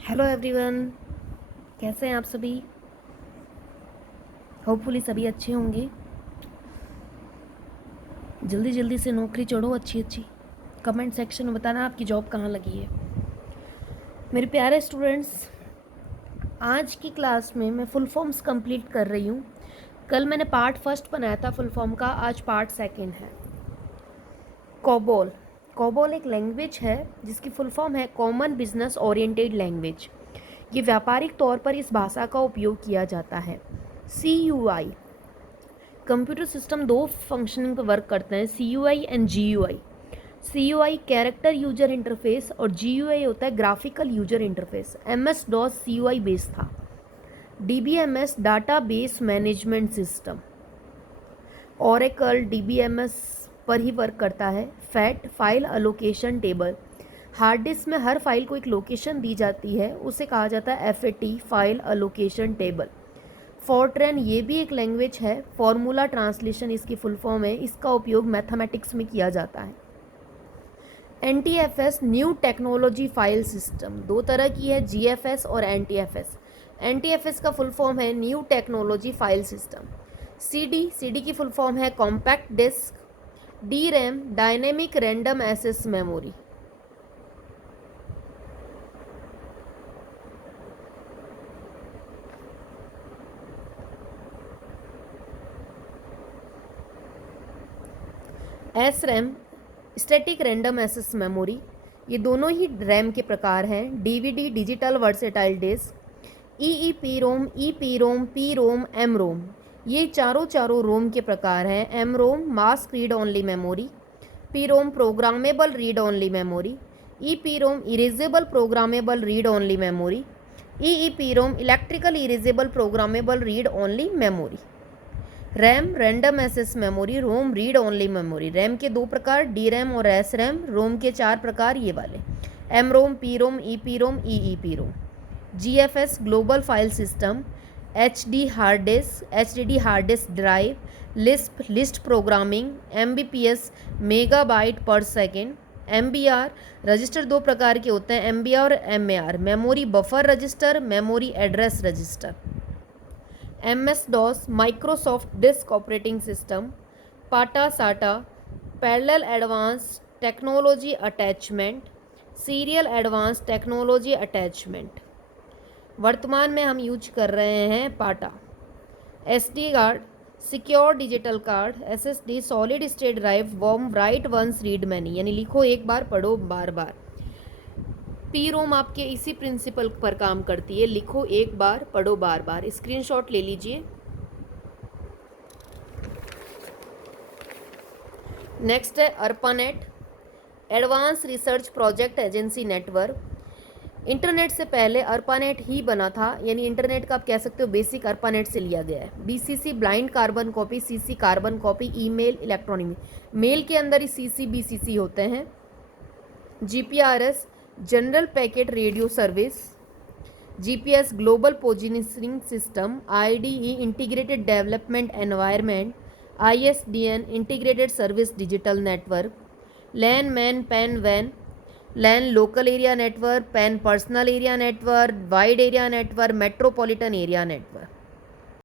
Hello everyone, कैसे हैं आप सभी। होपफुली सभी अच्छे होंगे। जल्दी जल्दी से नौकरी चढ़ो अच्छी अच्छी। कमेंट सेक्शन में बताना आपकी जॉब कहाँ लगी है। मेरे प्यारे स्टूडेंट्स, आज की क्लास में मैं फुल फॉर्म्स कंप्लीट कर रही हूँ। कल मैंने पार्ट फर्स्ट बनाया था फुल फॉर्म का, आज पार्ट सेकंड है। कोबोल कोबोल एक लैंग्वेज है जिसकी फुल फॉर्म है कॉमन बिजनेस ओरिएंटेड लैंग्वेज। ये व्यापारिक तौर पर इस भाषा का उपयोग किया जाता है। CUI कंप्यूटर सिस्टम दो फंक्शनिंग पर वर्क करते हैं, CUI and GUI। CUI character user interface और GUI होता है graphical user interface. MS-DOS CUI base था। DBMS data base management system, Oracle DBMS पर ही वर्क करता है। Fat file allocation table, hard disk में हर फाइल को एक लोकेशन दी जाती है, उसे कहा जाता है FAT file allocation table. Fortran ये भी एक लैंग्वेज है, फॉर्मूला ट्रांसलेशन इसकी फुल फॉर्म है, इसका उपयोग मैथमेटिक्स में किया जाता है। NTFS new technology file system, दो तरह की है, GFS और NTFS। NTFS का फुल फॉर्म है new technology file system. CD की फुल फॉर्म है compact disc. DRAM dynamic random access memory. SRAM static random access memory. ये दोनों ही रैम के प्रकार हैं। DVD digital versatile disc. EEPROM, EPROM, PROM, MROM, ये चारों रोम के प्रकार हैं। MROM mask read only memory. PROM programmable read only memory. EPROM erasable programmable read only memory. EEPROM electrical erasable programmable read only memory. RAM random access memory, ROM read only memory. RAM के दो प्रकार, DRAM और SRAM। रोम के चार प्रकार ये वाले, MROM, PROM, EPROM, EEPROM। GFS global file system. HDD hard disk drive. Lisp list programming. MBPS megabyte per second. MBR register दो प्रकार के होते हैं, MBR और MAR, memory buffer register, memory address register. MS-DOS Microsoft disk operating system. PATA SATA parallel advanced technology attachment. Serial advanced technology attachment. वर्तमान में हम use कर रहे हैं PATA. SD card secure digital card. SSD solid state drive, वॉम write once read many, यानी लिखो एक बार पढ़ो बार बार। PROM आपके इसी प्रिंसिपल पर काम करती है, लिखो एक बार पढ़ो बार बार। स्क्रीनशॉट ले लीजिए। नेक्स्ट है ARPANET, advance research project agency network. Internet से पहले ARPANET ही बना था, यानी इंटरनेट का आप कह सकते हो बेसिक ARPANET से लिया गया है। BCC blind carbon copy, CC carbon copy, email electronic mail के अंदर ही CC BCC होते हैं। GPRS general packet radio service. GPS global positioning system. IDE integrated development environment. ISDN integrated service digital network. LAN MAN PAN वैन। LAN local area network, PAN personal area network, wide area network, metropolitan area network.